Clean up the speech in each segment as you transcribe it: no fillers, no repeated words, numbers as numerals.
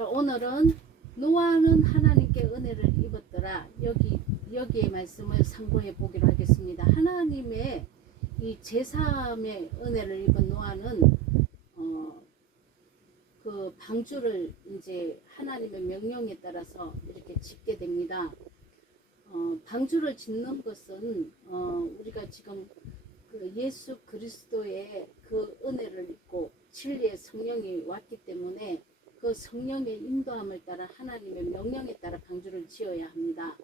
자, 오늘은 노아는 하나님께 은혜를 입었더라. 여기에 말씀을 상고해 보기로 하겠습니다. 하나님의 이 제사함의 은혜를 입은 노아는 그 방주를 이제 하나님의 명령에 따라서 이렇게 짓게 됩니다. 방주를 짓는 것은 우리가 지금 그 예수 그리스도의 그 은혜를 입고 진리의 성령이 왔기 때문에 그 성령의 인도함을 따라 하나님의 명령에 따라 방주를 지어야 합니다.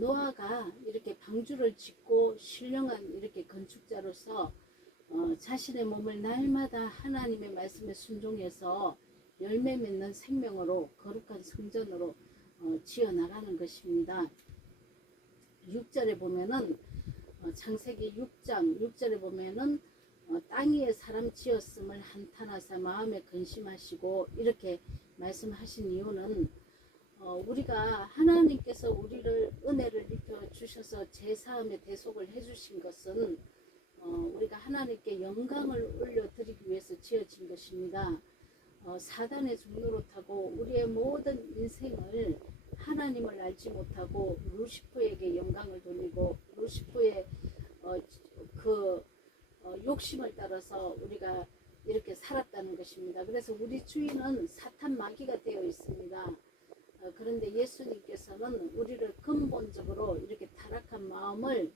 노아가 이렇게 방주를 짓고 신령한 이렇게 건축자로서 자신의 몸을 날마다 하나님의 말씀에 순종해서 열매 맺는 생명으로 거룩한 성전으로 지어 나가는 것입니다. 6절에 보면은 창세기 6장 6절에 보면은 땅 위에 사람 지었음을 한탄하사 마음에 근심하시고 이렇게 말씀하신 이유는 우리가 하나님께서 우리를 은혜를 입혀 주셔서 제사함의 대속을 해주신 것은 우리가 하나님께 영광을 올려드리기 위해서 지어진 것입니다. 사단의 종로로 타고 우리의 모든 인생을 하나님을 알지 못하고 루시퍼에게 영광을 돌리고 루시퍼의 욕심을 따라서 우리가 이렇게 살았다는 것입니다. 그래서 우리 주인은 사탄 마귀가 되어 있습니다. 그런데 예수님께서는 우리를 근본적으로 이렇게 타락한 마음을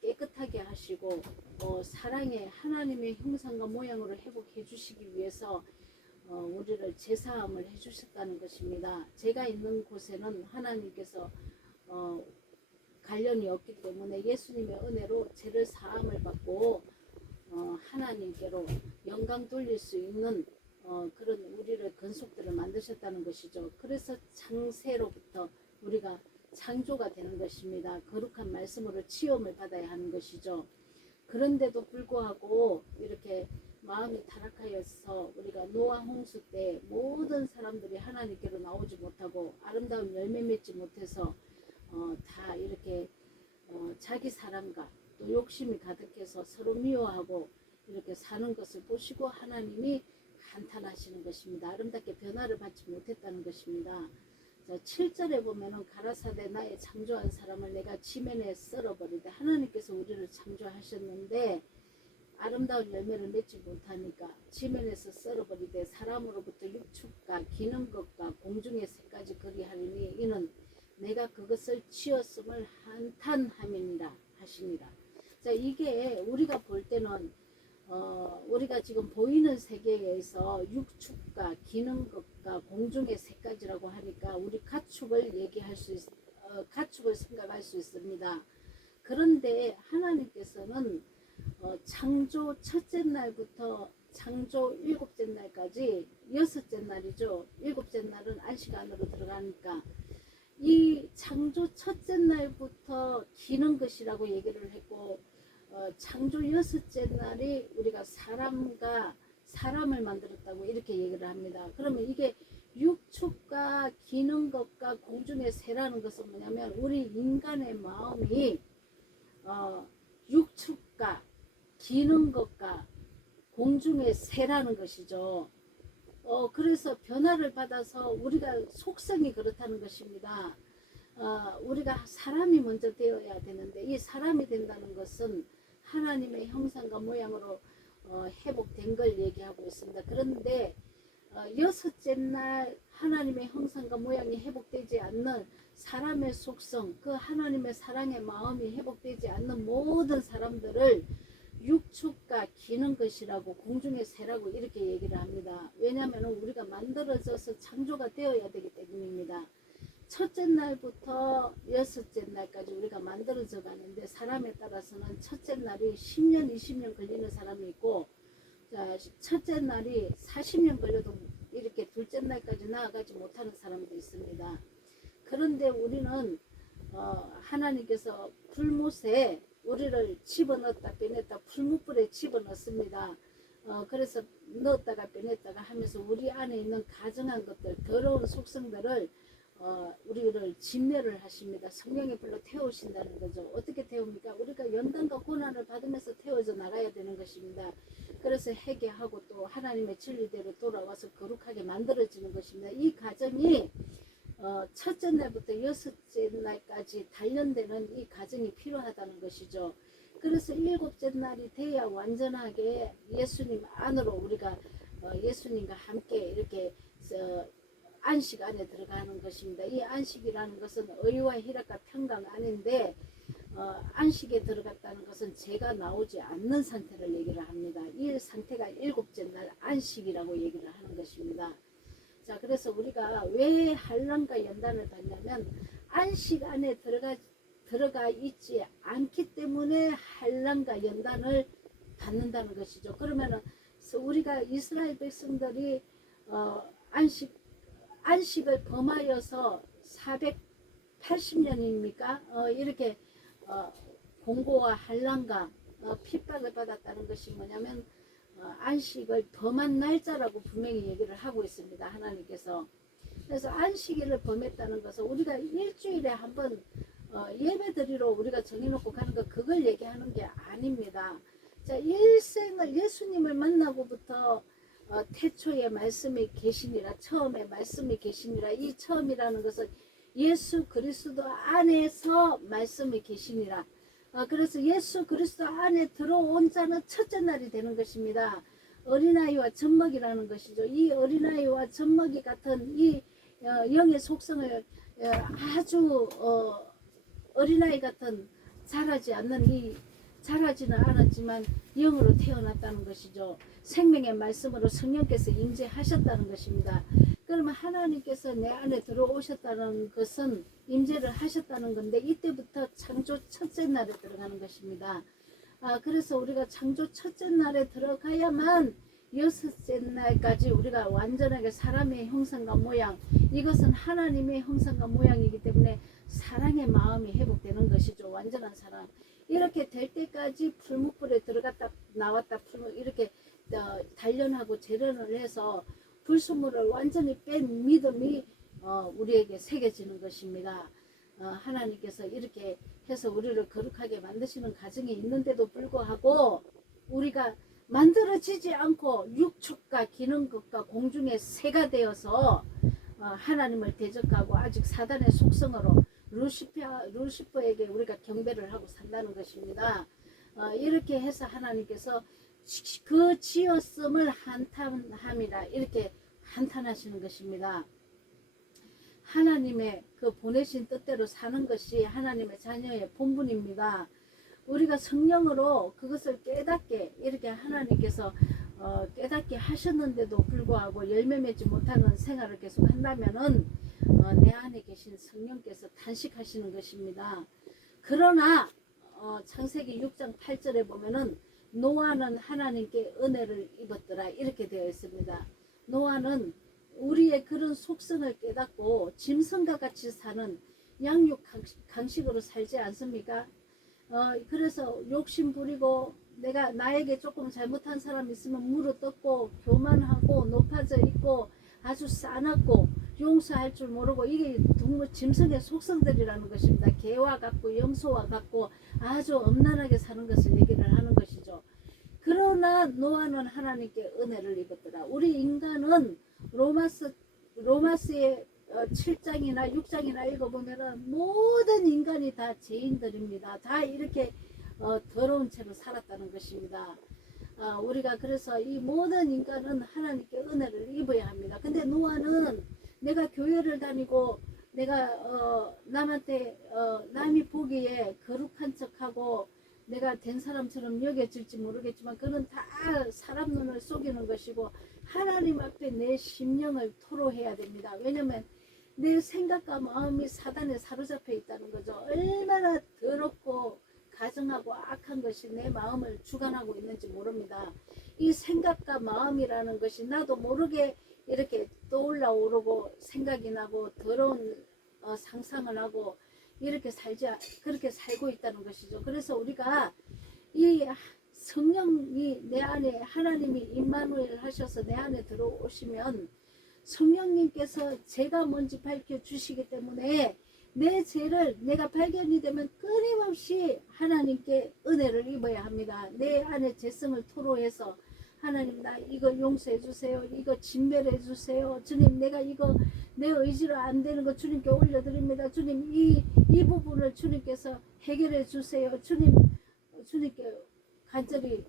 깨끗하게 하시고 사랑의 하나님의 형상과 모양으로 회복해 주시기 위해서 우리를 제사함을 해주셨다는 것입니다. 제가 있는 곳에는 하나님께서 관련이 없기 때문에 예수님의 은혜로 죄를 사함을 받고 하나님께로 영광 돌릴 수 있는 그런 우리를 건속들을 만드셨다는 것이죠. 그래서 창세로부터 우리가 창조가 되는 것입니다. 거룩한 말씀으로 치험을 받아야 하는 것이죠. 그런데도 불구하고 이렇게 마음이 타락하여서 우리가 노아 홍수 때 모든 사람들이 하나님께로 나오지 못하고 아름다운 열매 맺지 못해서 다 이렇게 자기 사랑과 또 욕심이 가득해서 서로 미워하고 이렇게 사는 것을 보시고 하나님이 한탄하시는 것입니다. 아름답게 변화를 받지 못했다는 것입니다. 자, 7절에 보면은 가라사대 나의 창조한 사람을 내가 지면에 썰어버리되 하나님께서 우리를 창조하셨는데 아름다운 열매를 맺지 못하니까 지면에서 썰어버리되 사람으로부터 육축과 기는 것과 공중의 새까지 그리하리니 이는 내가 그것을 지었음을 한탄함이니라 하시니라. 자, 이게 우리가 볼 때는 우리가 지금 보이는 세계에서 육축과 기는 것과 공중의 새까지라고 하니까 우리 가축을 얘기할 수 가축을 생각할 수 있습니다. 그런데 하나님께서는 창조 첫째 날부터 창조 일곱째 날까지 여섯째 날이죠. 일곱째 날은 안식 안으로 들어가니까 이 창조 첫째 날부터 기는 것이라고 얘기를 했고 창조 여섯째 날이 우리가 사람을 만들었다고 이렇게 얘기를 합니다. 그러면 이게 육축과 기는 것과 공중의 새라는 것은 뭐냐면 우리 인간의 마음이 육축과 기는 것과 공중의 새라는 것이죠. 그래서 변화를 받아서 우리가 속성이 그렇다는 것입니다. 우리가 사람이 먼저 되어야 되는데 이 사람이 된다는 것은 하나님의 형상과 모양으로 회복된 걸 얘기하고 있습니다. 그런데 여섯째 날 하나님의 형상과 모양이 회복되지 않는 사람의 속성, 그 하나님의 사랑의 마음이 회복되지 않는 모든 사람들을 육축과 기는 것이라고 공중의 새라고 이렇게 얘기를 합니다. 왜냐하면 우리가 만들어져서 창조가 되어야 되기 때문입니다. 첫째 날부터 여섯째 날까지 우리가 만들어져 가는데 사람에 따라서는 첫째 날이 10년 20년 걸리는 사람이 있고 첫째 날이 40년 걸려도 이렇게 둘째 날까지 나아가지 못하는 사람도 있습니다. 그런데 우리는 하나님께서 불못에 우리를 집어넣었다 빼냈다 풀무불에 집어넣습니다. 그래서 넣었다가 빼냈다가 하면서 우리 안에 있는 가증한 것들 더러운 속성들을 우리를 진멸을 하십니다. 성령의 불로 태우신다는 거죠. 어떻게 태웁니까? 우리가 연단과 고난을 받으면서 태워져 나가야 되는 것입니다. 그래서 회개하고 또 하나님의 진리대로 돌아와서 거룩하게 만들어지는 것입니다. 이 과정이 첫째 날부터 여섯째 날까지 단련되는 이 과정이 필요하다는 것이죠. 그래서 일곱째 날이 돼야 완전하게 예수님 안으로 우리가 예수님과 함께 이렇게 안식 안에 들어가는 것입니다. 이 안식이라는 것은 의와 희락과 평강 안인데 안식에 들어갔다는 것은 죄가 나오지 않는 상태를 얘기를 합니다. 이 상태가 일곱째 날 안식이라고 얘기를 하는 것입니다. 자, 그래서 우리가 왜 환난과 연단을 받냐면 안식 안에 들어가 있지 않기 때문에 환난과 연단을 받는다는 것이죠. 그러면은 우리가 이스라엘 백성들이 안식을 범하여서 480년입니까? 이렇게 공고와 환난과 핍박을 받았다는 것이 뭐냐면 안식을 범한 날짜라고 분명히 얘기를 하고 있습니다. 하나님께서. 그래서 안식일을 범했다는 것은 우리가 일주일에 한번 예배 드리러 우리가 정해놓고 가는 거 그걸 얘기하는 게 아닙니다. 자, 일생을 예수님을 만나고부터 태초에 말씀이 계시니라, 처음에 말씀이 계시니라. 이 처음이라는 것은 예수 그리스도 안에서 말씀이 계시니라. 그래서 예수 그리스도 안에 들어온 자는 첫째 날이 되는 것입니다. 어린아이와 젖먹이라는 것이죠. 이 어린아이와 젖먹이 같은 이 영의 속성을 아주 어린아이 같은 자라지는 않았지만 영으로 태어났다는 것이죠. 생명의 말씀으로 성령께서 임재하셨다는 것입니다. 그러면 하나님께서 내 안에 들어오셨다는 것은 임재를 하셨다는 건데 이때부터 창조 첫째 날에 들어가는 것입니다. 그래서 우리가 창조 첫째 날에 들어가야만 여섯째 날까지 우리가 완전하게 사람의 형상과 모양, 이것은 하나님의 형상과 모양이기 때문에 사랑의 마음이 회복되는 것이죠. 완전한 사랑. 이렇게 될 때까지 풀무불에 들어갔다 나왔다 이렇게 단련하고 재련을 해서 불순물을 완전히 뺀 믿음이 우리에게 새겨지는 것입니다. 하나님께서 이렇게 해서 우리를 거룩하게 만드시는 과정이 있는데도 불구하고 우리가 만들어지지 않고 육축과 기능것과 공중의 새가 되어서 하나님을 대적하고 아직 사단의 속성으로 루시퍼에게 우리가 경배를 하고 산다는 것입니다. 이렇게 해서 하나님께서 그 지었음을 한탄함이라 이렇게 한탄하시는 것입니다. 하나님의 그 보내신 뜻대로 사는 것이 하나님의 자녀의 본분입니다. 우리가 성령으로 그것을 깨닫게 이렇게 하나님께서 깨닫게 하셨는데도 불구하고 열매 맺지 못하는 생활을 계속 한다면은 내 안에 계신 성령께서 탄식하시는 것입니다. 그러나 창세기 6장 8절에 보면은 노아는 하나님께 은혜를 입었더라 이렇게 되어 있습니다. 노아는 우리의 그런 속성을 깨닫고 짐승과 같이 사는 양육 강식으로 살지 않습니까? 그래서 욕심 부리고 나에게 조금 잘못한 사람 있으면 물어뜯고 교만하고 높아져 있고 아주 싸납고 용서할 줄 모르고 이게 동물 짐승의 속성들이라는 것입니다. 개와 같고 염소와 같고 아주 엄난하게 사는 것을 얘기를 하는 것이죠. 그러나 노아는 하나님께 은혜를 입었더라. 우리 인간은 로마스의 7장이나 6장이나 읽어보면은 모든 인간이 다 죄인들입니다. 다 이렇게 더러운 채로 살았다는 것입니다. 우리가 그래서 이 모든 인간은 하나님께 은혜를 입어야 합니다. 근데 노아는 내가 교회를 다니고 내가 남이 보기에 거룩한 척하고 내가 된 사람처럼 여겨질지 모르겠지만 그는 다 사람 눈을 속이는 것이고 하나님 앞에 내 심령을 토로해야 됩니다. 왜냐하면 내 생각과 마음이 사단에 사로잡혀 있다는 거죠. 얼마나 더럽고 가증하고 악한 것이 내 마음을 주관하고 있는지 모릅니다. 이 생각과 마음이라는 것이 나도 모르게 이렇게 떠올라오르고 생각이 나고 더러운 상상을 하고 이렇게 그렇게 살고 있다는 것이죠. 그래서 우리가 이 성령이 내 안에 하나님이 임마누엘 하셔서 내 안에 들어오시면 성령님께서 죄가 뭔지 밝혀주시기 때문에 내 죄를 내가 발견이 되면 끊임없이 하나님께 은혜를 입어야 합니다. 내 안에 죄성을 토로해서 하나님 나 이거 용서해 주세요. 이거 진멸해 주세요. 주님 내가 이거 내 의지로 안 되는 거 주님께 올려드립니다. 주님 이 부분을 주님께서 해결해 주세요. 주님께 간절히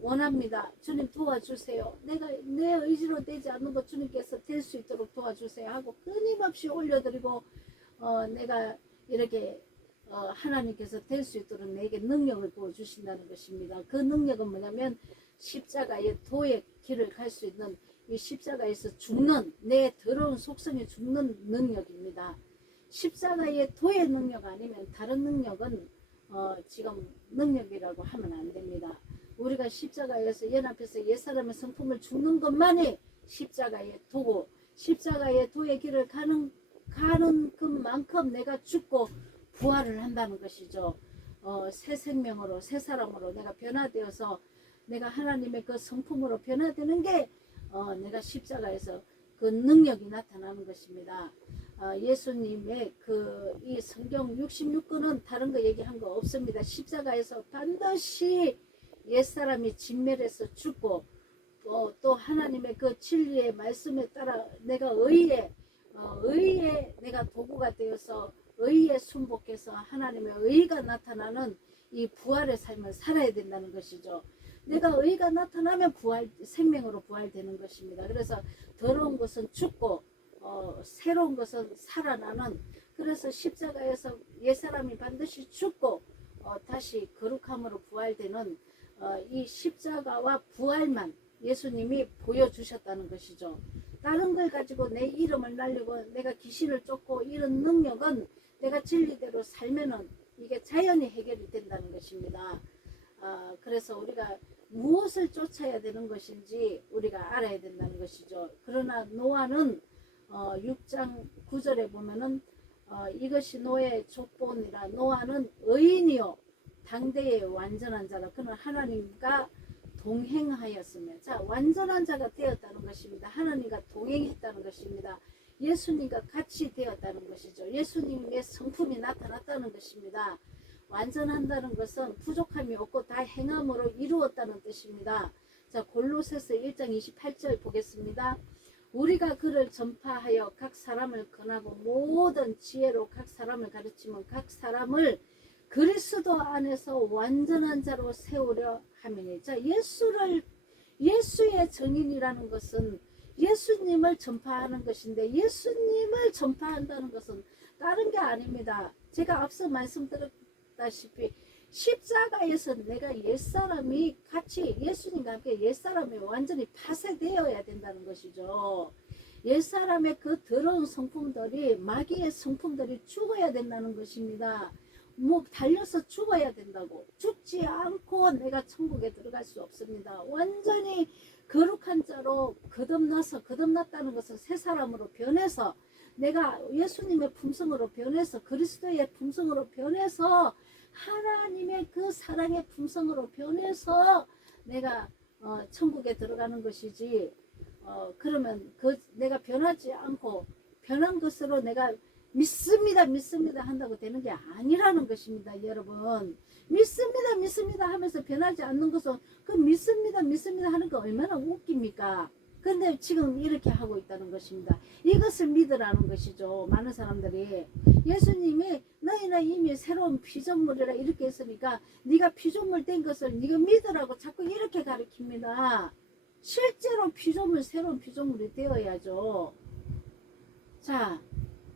원합니다. 주님 도와주세요. 내가 내 의지로 되지 않는 것 주님께서 될 수 있도록 도와주세요 하고 끊임없이 올려드리고 내가 이렇게 하나님께서 될 수 있도록 내게 능력을 부어주신다는 것입니다. 그 능력은 뭐냐면 십자가의 도의 길을 갈 수 있는 이 십자가에서 죽는 내 더러운 속성이 죽는 능력입니다. 십자가의 도의 능력 아니면 다른 능력은 지금 능력이라고 하면 안 됩니다. 우리가 십자가에서 연합해서 옛사람의 성품을 죽는 것만이 십자가의 도고 십자가의 도의 길을 가는 그만큼 내가 죽고 부활을 한다는 것이죠. 새 생명으로 새 사람으로 내가 변화되어서 내가 하나님의 그 성품으로 변화되는 게 내가 십자가에서 그 능력이 나타나는 것입니다. 예수님의 이 성경 66권은 다른 거 얘기한 거 없습니다. 십자가에서 반드시 옛사람이 진멸해서 죽고 또 하나님의 그 진리의 말씀에 따라 내가 의에 내가 도구가 되어서 의에 순복해서 하나님의 의가 나타나는 이 부활의 삶을 살아야 된다는 것이죠. 내가 의가 나타나면 생명으로 부활되는 것입니다. 그래서 더러운 것은 죽고 새로운 것은 살아나는 그래서 십자가에서 옛사람이 반드시 죽고 다시 거룩함으로 부활되는 이 십자가와 부활만 예수님이 보여주셨다는 것이죠. 다른 걸 가지고 내 이름을 날리고 내가 귀신을 쫓고 이런 능력은 내가 진리대로 살면은 이게 자연히 해결이 된다는 것입니다. 그래서 우리가 무엇을 쫓아야 되는 것인지 우리가 알아야 된다는 것이죠. 그러나 노아는 6장 9절에 보면은 이것이 노아의 족본이라 노아는 의인이요 당대의 완전한 자라 그는 하나님과 동행하였으며 자 완전한 자가 되었다는 것입니다. 하나님과 동행했다는 것입니다. 예수님과 같이 되었다는 것이죠. 예수님의 성품이 나타났다는 것입니다. 완전한다는 것은 부족함이 없고 다 행함으로 이루었다는 뜻입니다. 자 골로새서 1장 28절 보겠습니다. 우리가 그를 전파하여 각 사람을 권하고 모든 지혜로 각 사람을 가르치면 각 사람을 그리스도 안에서 완전한 자로 세우려 함이니 자 예수의 증인이라는 것은 예수님을 전파하는 것인데 예수님을 전파한다는 것은 다른 게 아닙니다. 제가 앞서 말씀드렸다시피 십자가에서 내가 옛사람이 같이 예수님과 함께 옛사람이 완전히 파쇄되어야 된다는 것이죠. 옛사람의 그 더러운 성품들이 마귀의 성품들이 죽어야 된다는 것입니다. 달려서 죽어야 된다고 죽지 않고 내가 천국에 들어갈 수 없습니다. 완전히 거룩한 자로 거듭났다는 것은 새 사람으로 변해서 내가 예수님의 품성으로 변해서 그리스도의 품성으로 변해서 하나님의 그 사랑의 품성으로 변해서 내가 천국에 들어가는 것이지 그러면 내가 변하지 않고 변한 것으로 내가 믿습니다 한다고 되는 게 아니라는 것입니다. 여러분 믿습니다 하면서 변하지 않는 것은 그 믿습니다 하는 거 얼마나 웃깁니까? 근데 지금 이렇게 하고 있다는 것입니다. 이것을 믿으라는 것이죠. 많은 사람들이 예수님이 너희는 이미 새로운 피조물이라 이렇게 했으니까 네가 피조물 된 것을 네가 믿으라고 자꾸 이렇게 가르칩니다. 실제로 새로운 피조물이 되어야죠. 자,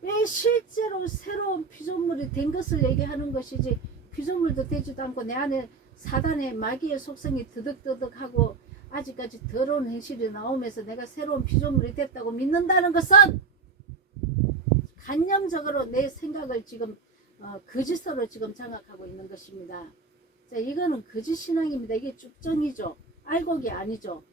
왜 실제로 새로운 피조물이 된 것을 얘기하는 것이지 피조물도 되지도 않고 내 안에 사단의 마귀의 속성이 드득드득하고 아직까지 더러운 행실이 나오면서 내가 새로운 피조물이 됐다고 믿는다는 것은 간념적으로 내 생각을 지금 거짓으로 지금 장악하고 있는 것입니다. 자, 이거는 거짓신앙입니다. 이게 쭉정이죠. 알곡이 아니죠.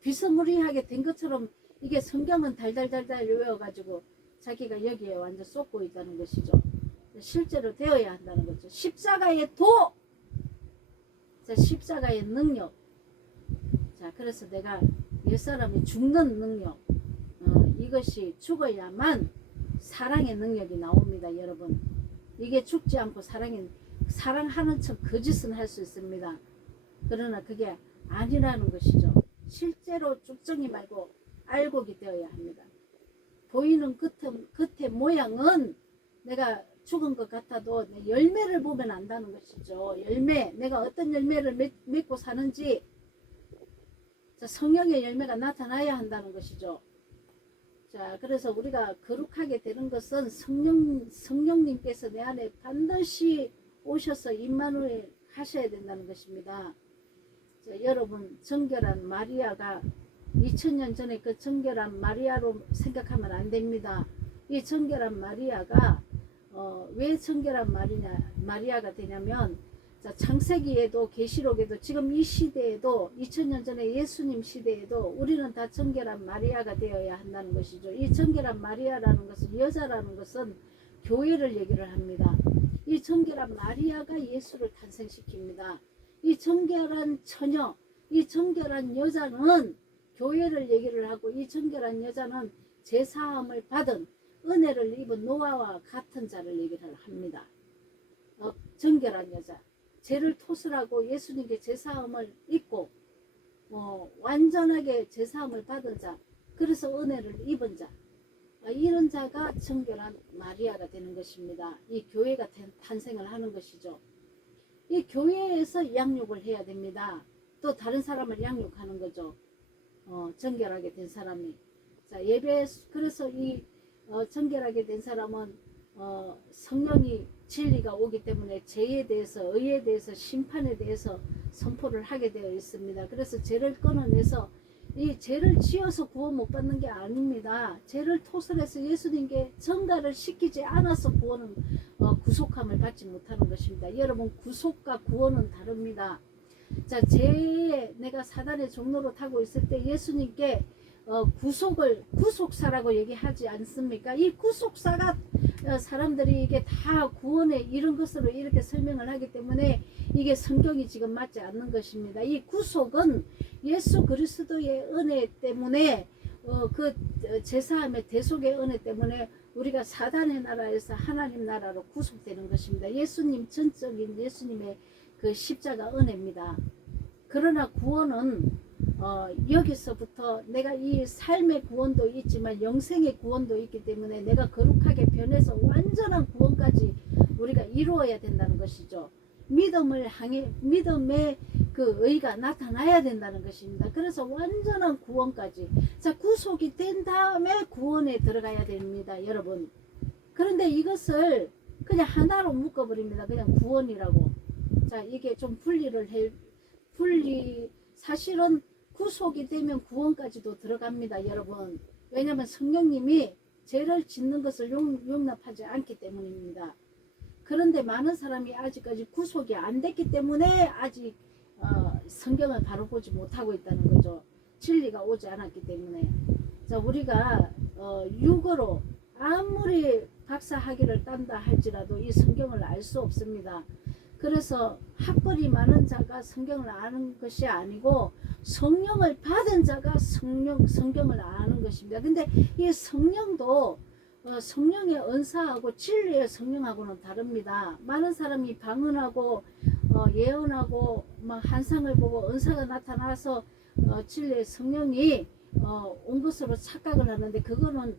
비스무리하게 된 것처럼 이게 성경은 달달달달 외워가지고 자기가 여기에 완전 쏟고 있다는 것이죠. 실제로 되어야 한다는 거죠. 십자가의 도! 자, 십자가의 능력. 자, 그래서 내가 옛사람이 죽는 능력. 이것이 죽어야만 사랑의 능력이 나옵니다. 여러분, 이게 죽지 않고 사랑하는 척 거짓은 할 수 있습니다. 그러나 그게 아니라는 것이죠. 실제로 죽정이 말고 알고기 되어야 합니다. 보이는 겉의 모양은 내가 죽은 것 같아도 열매를 보면 안다는 것이죠. 열매, 내가 어떤 열매를 맺고 사는지 성령의 열매가 나타나야 한다는 것이죠. 자, 그래서 우리가 거룩하게 되는 것은 성령님께서 내 안에 반드시 오셔서 임마누엘 하셔야 된다는 것입니다. 자, 여러분, 정결한 마리아가 2000년 전에 그 정결한 마리아로 생각하면 안 됩니다. 이 정결한 마리아가 왜 정결한 마리아가 되냐면, 자, 창세기에도 계시록에도 지금 이 시대에도 2000년 전에 예수님 시대에도 우리는 다 정결한 마리아가 되어야 한다는 것이죠. 이 정결한 마리아라는 것은, 여자라는 것은 교회를 얘기를 합니다. 이 정결한 마리아가 예수를 탄생시킵니다. 이 정결한 처녀, 이 정결한 여자는 교회를 얘기를 하고, 이 정결한 여자는 제사함을 받은 은혜를 입은 노아와 같은 자를 얘기를 합니다. 정결한 여자, 죄를 토설하고 예수님께 제사함을 입고 완전하게 제사함을 받은 자, 그래서 은혜를 입은 자, 이런 자가 정결한 마리아가 되는 것입니다. 이 교회가 탄생을 하는 것이죠. 이 교회에서 양육을 해야 됩니다. 또 다른 사람을 양육하는 거죠. 정결하게 된 사람이. 자, 예배, 그래서 이 정결하게 된 사람은 성령이 진리가 오기 때문에 죄에 대해서, 의에 대해서, 심판에 대해서 선포를 하게 되어 있습니다. 그래서 죄를 끊어내서, 이 죄를 지어서 구원 못 받는 게 아닙니다. 죄를 토설해서 예수님께 전가를 시키지 않아서 구원은 구속함을 받지 못하는 것입니다. 여러분, 구속과 구원은 다릅니다. 자, 죄에 내가 사단의 종로로 타고 있을 때 예수님께 구속사라고 얘기하지 않습니까? 이 구속사가 사람들이 이게 다 구원에 이른 것으로 이렇게 설명을 하기 때문에 이게 성경이 지금 맞지 않는 것입니다. 이 구속은 예수 그리스도의 은혜 때문에 그 제사함의 대속의 은혜 때문에 우리가 사단의 나라에서 하나님 나라로 구속되는 것입니다. 예수님 전적인 예수님의 그 십자가 은혜입니다. 그러나 구원은 여기서부터 내가 이 삶의 구원도 있지만 영생의 구원도 있기 때문에 내가 거룩하게 변해서 완전한 구원까지 우리가 이루어야 된다는 것이죠. 믿음의 그 의가 나타나야 된다는 것입니다. 그래서 완전한 구원까지. 자, 구속이 된 다음에 구원에 들어가야 됩니다, 여러분. 그런데 이것을 그냥 하나로 묶어버립니다. 그냥 구원이라고. 자, 이게 좀 사실은 구속이 되면 구원까지도 들어갑니다, 여러분. 왜냐하면 성령님이 죄를 짓는 것을 용납하지 않기 때문입니다. 그런데 많은 사람이 아직까지 구속이 안 됐기 때문에 아직 성경을 바로 보지 못하고 있다는 거죠. 진리가 오지 않았기 때문에. 자, 우리가 육어로 아무리 박사 학위를 딴다 할지라도 이 성경을 알 수 없습니다. 그래서 학벌이 많은 자가 성경을 아는 것이 아니고 성령을 받은 자가 성경을 아는 것입니다. 근데 이 성령도 성령의 은사하고 진리의 성령하고는 다릅니다. 많은 사람이 방언하고 예언하고 환상을 보고 은사가 나타나서 진리의 성령이 온 것으로 착각을 하는데 그거는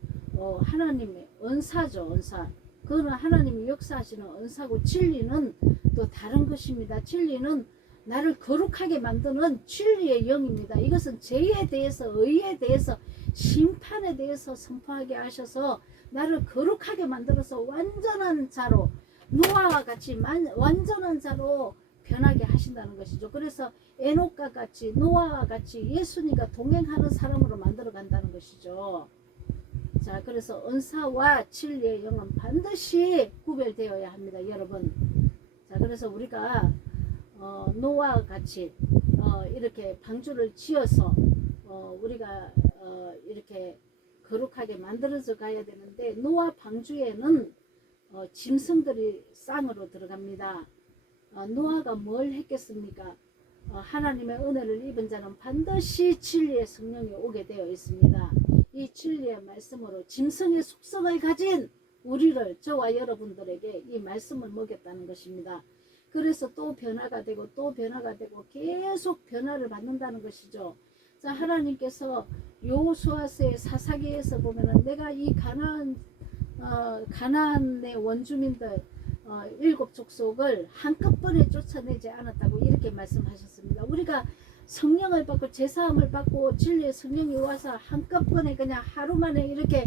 하나님의 은사죠. 은사. 그거는 하나님이 역사하시는 은사고 진리는 또 다른 것입니다. 진리는 나를 거룩하게 만드는 진리의 영입니다. 이것은 죄에 대해서, 의에 대해서, 심판에 대해서 선포하게 하셔서 나를 거룩하게 만들어서 완전한 자로, 노아와 같이 완전한 자로 변하게 하신다는 것이죠. 그래서 에녹과 같이, 노아와 같이 예수님과 동행하는 사람으로 만들어 간다는 것이죠. 자, 그래서 은사와 진리의 영은 반드시 구별되어야 합니다, 여러분. 자, 그래서 우리가 노아와 같이 이렇게 방주를 지어서 우리가 이렇게 거룩하게 만들어져 가야 되는데, 노아 방주에는 짐승들이 쌍으로 들어갑니다. 노아가 뭘 했겠습니까? 하나님의 은혜를 입은 자는 반드시 진리의 성령이 오게 되어 있습니다. 이 진리의 말씀으로 짐승의 속성을 가진 우리를, 저와 여러분들에게 이 말씀을 먹였다는 것입니다. 그래서 또 변화가 되고 또 변화가 되고 계속 변화를 받는다는 것이죠. 자, 하나님께서 여호수아서의 사사기에서 보면은 내가 이 가나안의 원주민들 7족속을 한꺼번에 쫓아내지 않았다고 이렇게 말씀하셨습니다. 우리가 성령을 받고 제사함을 받고 진리의 성령이 와서 한꺼번에 그냥 하루 만에 이렇게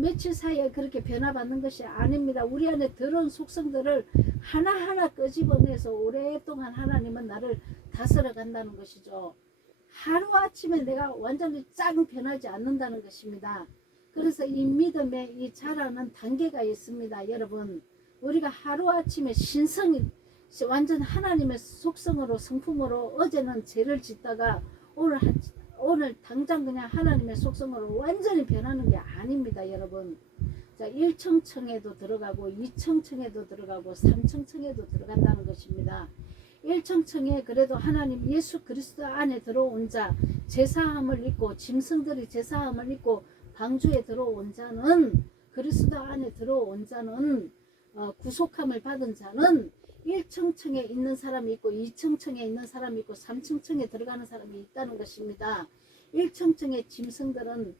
며칠 사이에 그렇게 변화받는 것이 아닙니다. 우리 안에 더러운 속성들을 하나하나 끄집어내서 오랫동안 하나님은 나를 다스려 간다는 것이죠. 하루아침에 내가 완전히 쫙 변하지 않는다는 것입니다. 그래서 이 믿음의 이 자라는 단계가 있습니다. 여러분, 우리가 하루아침에 신성이 완전 하나님의 속성으로 성품으로 어제는 죄를 짓다가 오늘 당장 그냥 하나님의 속성으로 완전히 변하는 게 아닙니다. 여러분, 자, 1청청에도 들어가고 2청청에도 들어가고 3청청에도 들어간다는 것입니다. 1청청에 그래도 하나님 예수 그리스도 안에 들어온 자, 제사함을 입고 짐승들이 제사함을 입고 방주에 들어온 자는, 그리스도 안에 들어온 자는, 구속함을 받은 자는 1청청에 있는 사람이 있고 2청청에 있는 사람이 있고 3청청에 들어가는 사람이 있다는 것입니다. 1청청의 짐승들은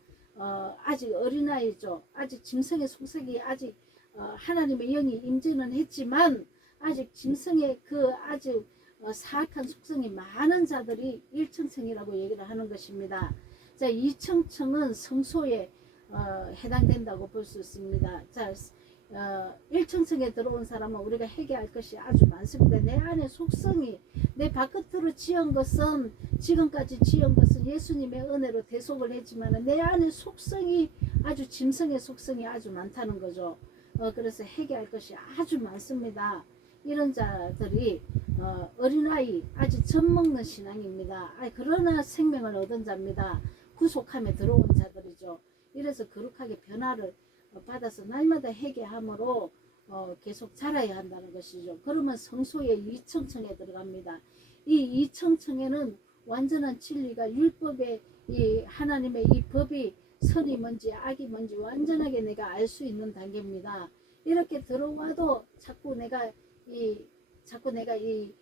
아직 어린아이죠. 아직 짐승의 속색이 아직 하나님의 영이 임재는 했지만 아직 짐승의 그 아주 사악한 속성이 많은 자들이 1청청이라고 얘기를 하는 것입니다. 자, 2청청은 성소에 해당된다고 볼 수 있습니다. 자, 1청청에 들어온 사람은 우리가 회개할 것이 아주 많습니다. 내 안에 속성이, 내 바깥으로 지은 것은, 지금까지 지은 것은 예수님의 은혜로 대속을 했지만 내 안에 속성이 아주 짐승의 속성이 아주 많다는 거죠. 그래서 회개할 것이 아주 많습니다. 이런 자들이 어린아이, 아직 젖먹는 신앙입니다. 그러나 생명을 얻은 자입니다. 구속함에 들어온 자들이죠. 이래서 거룩하게 변화를 받아서 날마다 회개함으로 계속 자라야 한다는 것이죠. 그러면 성소의 2청청에 들어갑니다. 이 2청청에는 완전한 진리가, 율법의 이 하나님의 이 법이 선이 뭔지 악이 뭔지 완전하게 내가 알 수 있는 단계입니다. 이렇게 들어와도 자꾸 내가 이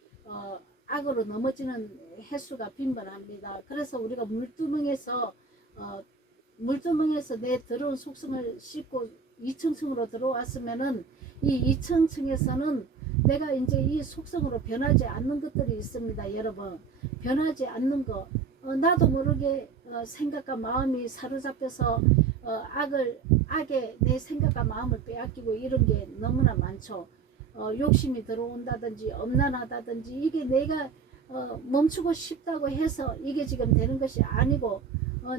악으로 넘어지는 횟수가 빈번합니다. 그래서 우리가 물두멍에서 내 더러운 속성을 씻고 2층층으로 들어왔으면은 이 2층층에서는 내가 이제 이 속성으로 변하지 않는 것들이 있습니다. 여러분, 변하지 않는 거, 나도 모르게 생각과 마음이 사로잡혀서 악에 내 생각과 마음을 빼앗기고 이런 게 너무나 많죠. 욕심이 들어온다든지 엄난하다든지 이게 내가 멈추고 싶다고 해서 이게 지금 되는 것이 아니고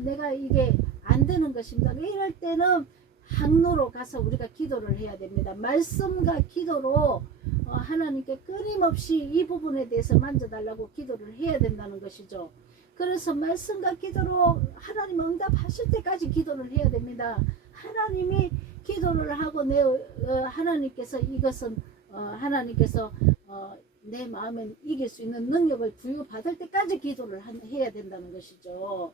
내가 이게 안 되는 것입니다. 이럴 때는 항로로 가서 우리가 기도를 해야 됩니다. 말씀과 기도로 하나님께 끊임없이 이 부분에 대해서 만져달라고 기도를 해야 된다는 것이죠. 그래서 말씀과 기도로 하나님 응답하실 때까지 기도를 해야 됩니다. 하나님이 기도를 하고 하나님께서 이것은 하나님께서 내 마음에 이길 수 있는 능력을 부여받을 때까지 기도를 해야 된다는 것이죠.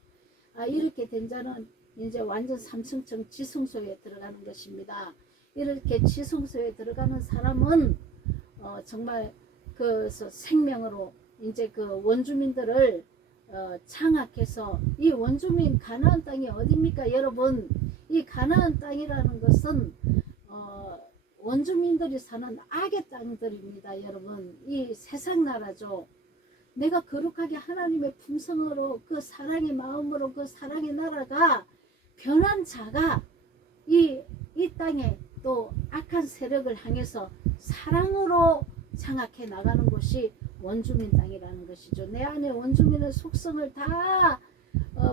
이렇게 된 자는 이제 완전 3층층 지성소에 들어가는 것입니다. 이렇게 지성소에 들어가는 사람은 정말 그 생명으로 이제 그 원주민들을 장악해서, 이 원주민 가나안 땅이 어디입니까? 여러분, 이 가나안 땅이라는 것은 원주민들이 사는 악의 땅들입니다. 여러분, 이 세상 나라죠. 내가 거룩하게 하나님의 품성으로 그 사랑의 마음으로 그 사랑의 나라가 변한 자가 이 땅에 또 악한 세력을 향해서 사랑으로 장악해 나가는 곳이 원주민 땅이라는 것이죠. 내 안에 원주민의 속성을 다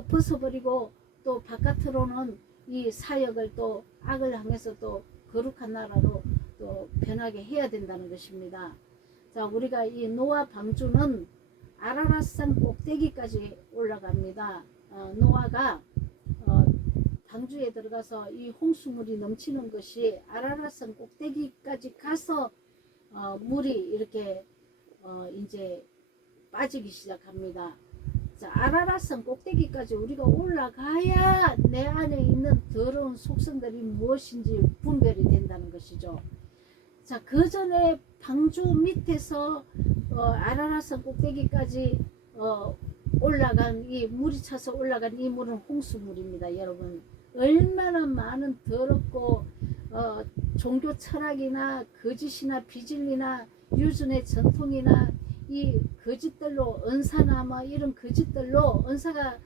벗어버리고 또 바깥으로는 이 사역을 또 악을 향해서 또 거룩한 나라로 또 변하게 해야 된다는 것입니다. 자, 우리가 이 노아 방주는 아라랏산 꼭대기까지 올라갑니다. 노아가 방주에 들어가서 이 홍수물이 넘치는 것이 아라랏산 꼭대기까지 가서 물이 이렇게 이제 빠지기 시작합니다. 자, 아라랏산 꼭대기까지 우리가 올라가야 내 안에 있는 더러운 속성들이 무엇인지 분별이 된다는 것이죠. 자, 그 전에 방주 밑에서 아라랏산 꼭대기까지 올라간 이 물이 차서 올라간 이 물은 홍수물입니다. 여러분, 얼마나 많은 더럽고 종교 철학이나 거짓이나 비진리나 유전의 전통이나 이 거짓들로 은사나 뭐 이런 거짓들로 은사가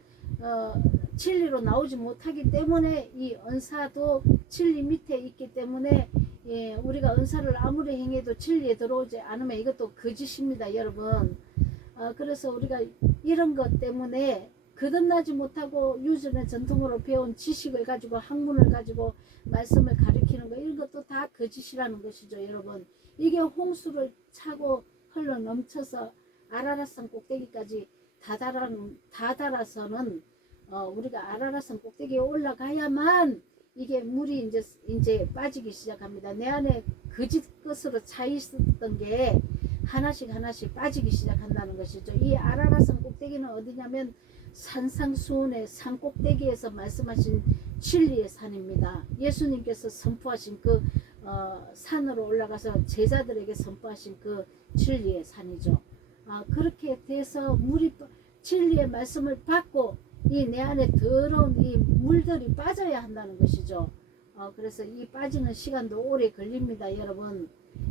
진리로 나오지 못하기 때문에 이 은사도 진리 밑에 있기 때문에 예, 우리가 은사를 아무리 행해도 진리에 들어오지 않으면 이것도 거짓입니다. 여러분, 그래서 우리가 이런 것 때문에 거듭나지 못하고 유전의 전통으로 배운 지식을 가지고 학문을 가지고 말씀을 가리키는 거 이런 것도 다 거짓이라는 것이죠. 여러분, 이게 홍수를 차고 흘러 넘쳐서 아라랏산 꼭대기까지 다다라서는 우리가 아라랏산 꼭대기에 올라가야만 이게 물이 이제 빠지기 시작합니다. 내 안에 거짓 것으로 차 있었던 게 하나씩 빠지기 시작한다는 것이죠. 이 아라랏산 꼭대기는 어디냐면 산상수훈의 산 꼭대기에서 말씀하신 진리의 산입니다. 예수님께서 선포하신 그 산으로 올라가서 제자들에게 선포하신 그 진리의 산이죠. 그렇게 돼서 물이 진리의 말씀을 받고 이 내 안에 더러운 이 물들이 빠져야 한다는 것이죠. 그래서 이 빠지는 시간도 오래 걸립니다. 여러분,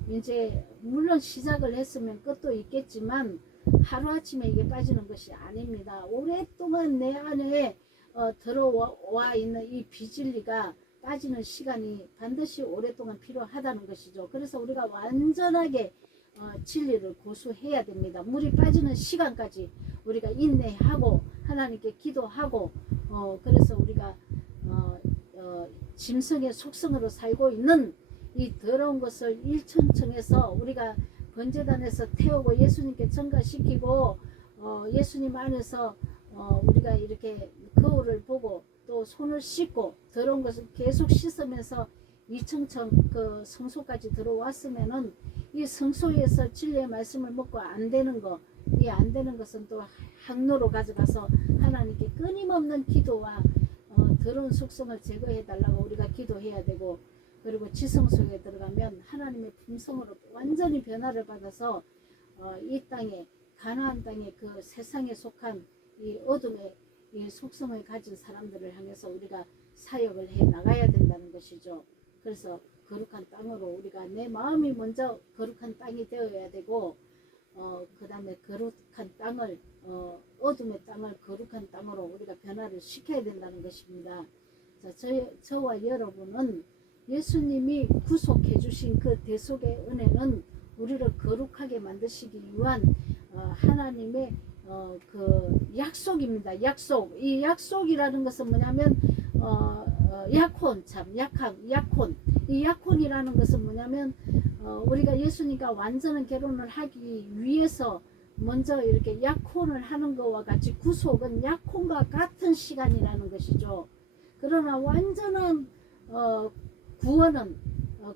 이제 물론 시작을 했으면 끝도 있겠지만 하루아침에 이게 빠지는 것이 아닙니다. 오랫동안 내 안에 들어와 있는 이 비진리가 빠지는 시간이 반드시 오랫동안 필요하다는 것이죠. 그래서 우리가 완전하게 진리를 고수해야 됩니다. 물이 빠지는 시간까지 우리가 인내하고 하나님께 기도하고 그래서 우리가 짐승의 속성으로 살고 있는 이 더러운 것을 일천청에서 우리가 번제단에서 태우고 예수님께 전가시키고 예수님 안에서 우리가 이렇게 거울을 보고 또 손을 씻고 더러운 것을 계속 씻으면서 이청청 그 성소까지 들어왔으면은 이 성소에서 진리의 말씀을 먹고 안 되는 거, 이 안 되는 것은 또 항로로 가져가서 하나님께 끊임없는 기도와 더러운 속성을 제거해 달라고 우리가 기도해야 되고, 그리고 지성소에 들어가면 하나님의 품성으로 완전히 변화를 받아서 이 땅에 가나안 땅에 그 세상에 속한 이 어둠의 이 속성을 가진 사람들을 향해서 우리가 사역을 해 나가야 된다는 것이죠. 그래서 거룩한 땅으로 우리가 내 마음이 먼저 거룩한 땅이 되어야 되고 그 다음에 거룩한 땅을 어둠의 땅을 거룩한 땅으로 우리가 변화를 시켜야 된다는 것입니다. 자, 저와 여러분은 예수님이 구속해 주신 그 대속의 은혜는 우리를 거룩하게 만드시기 위한 하나님의 그 약속입니다. 약속. 이 약속이라는 것은 뭐냐면 약혼, 참 약혼. 이 약혼이라는 것은 뭐냐면 우리가 예수님과 완전한 결혼을 하기 위해서 먼저 이렇게 약혼을 하는 것과 같이 구속은 약혼과 같은 시간이라는 것이죠. 그러나 완전한 구원은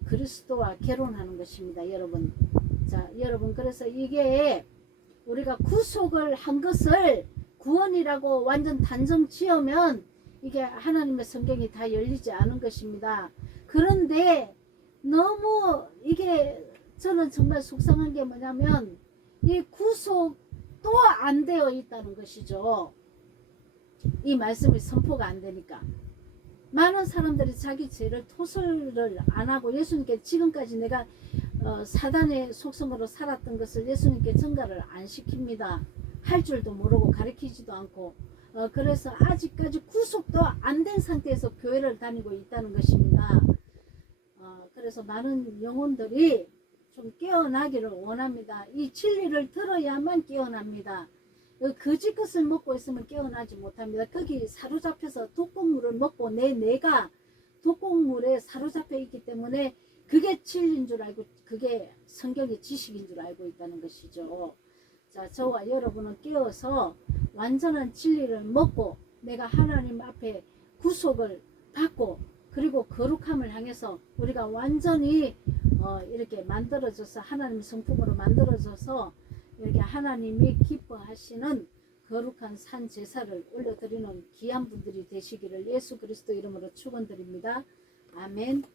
그리스도와 결혼하는 것입니다. 여러분. 자, 여러분, 그래서 이게 우리가 구속을 한 것을 구원이라고 완전 단정 지으면 이게 하나님의 성경이 다 열리지 않은 것입니다. 그런데 너무 이게 저는 정말 속상한 게 뭐냐면 이 구속도 안 되어 있다는 것이죠. 이 말씀이 선포가 안 되니까 많은 사람들이 자기 죄를 토설을 안 하고 예수님께 지금까지 내가 사단의 속성으로 살았던 것을 예수님께 전가를 안 시킵니다. 할 줄도 모르고 가르치지도 않고 그래서 아직까지 구속도 안 된 상태에서 교회를 다니고 있다는 것입니다. 그래서 많은 영혼들이 좀 깨어나기를 원합니다. 이 진리를 들어야만 깨어납니다. 거짓 것을 먹고 있으면 깨어나지 못합니다. 거기 사로잡혀서 독곡물을 먹고 내가 독곡물에 사로잡혀 있기 때문에 그게 진리인 줄 알고 그게 성경의 지식인 줄 알고 있다는 것이죠. 자, 저와 여러분은 깨어서 완전한 진리를 먹고 내가 하나님 앞에 구속을 받고 그리고 거룩함을 향해서 우리가 완전히 이렇게 만들어져서 하나님 성품으로 만들어져서 이렇게 하나님이 기뻐하시는 거룩한 산 제사를 올려드리는 귀한 분들이 되시기를 예수 그리스도 이름으로 축원드립니다. 아멘.